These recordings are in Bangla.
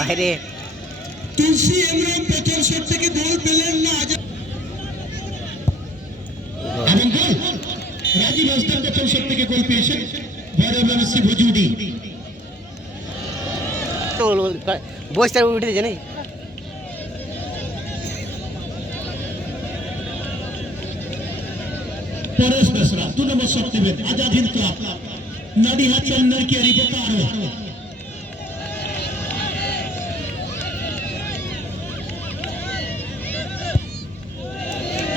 বাইরে তুলসী এমরান প্রথম শট থেকে গোল পেলেন না এবং গোল রাজীব হাসদার প্রথম শট থেকে গোল পেয়েছেন বড়বাসী ভুজুডি বয়সটা উঠে জানি পরেশ বেসরা 2 নম্বর শট নেবেন আজাদ হিন্দ ক্লাব নডিহা চন্দন की अरी बोकारो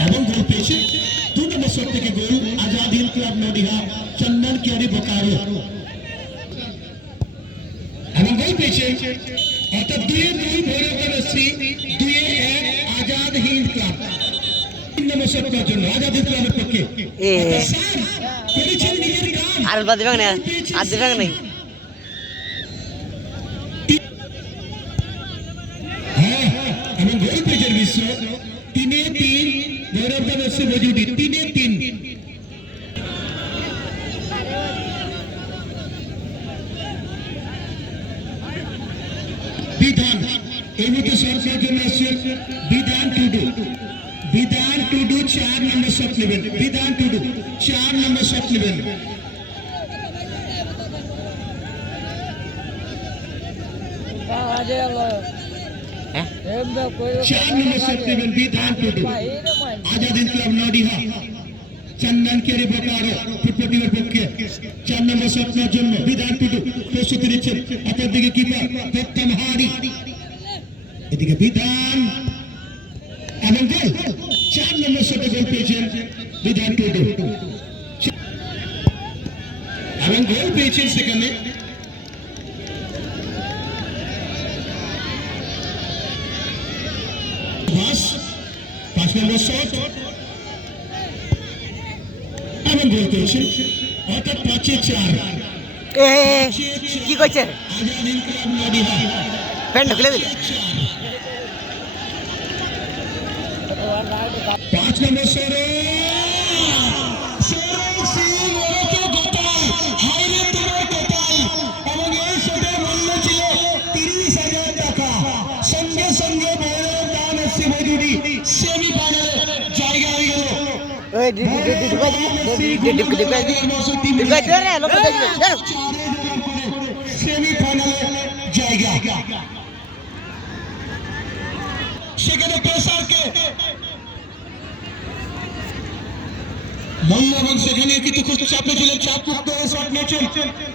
এবং গোল পেয়েছে 2 নম্বর শট থেকে গোল আজাদ হিন্দ ক্লাব নডিহা চন্দন की अरी बोकारो এবং গোল পেয়েছে অর্থাৎ 2-2 ভৈরববাসী 2-1 আজাদ হিন্দ ক্লাব 3 নম্বর শট করার জন্য আজাদ হিন্দ ক্লাবের পক্ষে করেছেন নিজের কাম আর বাদ দিবেন না আর দিবেন না এবং গোল পেয়েছে বিশ্ব 3-3 ভৈরববাসী ভুজুডি 3-3 বিধান এই মুহূর্তে সরকার জন্য আসছে বিধান টুডু 4 নম্বর শট নেবেন বিধান টুডু 4 নম্বর শট নেবেন चार नंबर शॉट नेবেন বিধান টুডু আজাদ হিন্দ ক্লাব নডিহা চন্দন की अरी बोकारो ফুটবলের পক্ষে 4 নম্বর শট নেওয়ার জন্য বিধান টুডু প্রস্তুতি নিচ্ছেন অপর দিকে কিপার প্রথম হাড়ি এদিকে বিধান এবং গোল 4 নম্বর শটে গোল পেয়েছেন বিধান টুডু এবং গোল পেয়েছেন সেখানে বাস 5 নম্বর শট এবং গোল পেয়েছেন অর্থাৎ 5-4 কি কইছে আজাদ হিন্দ ক্লাব নডিহা প্যান্ট খুলে দিল 5 নম্বর শটে সঙ্গে সঙ্গে সেমিফাইনালে জায়গা হয়ে গেল সেমিফাইনালে জায়গা সেখানে পেসারকে মল্ল এবং সেখানে কিন্তু খুব চাপে ছিলেন চাপ মুক্ত শট নিয়েছেন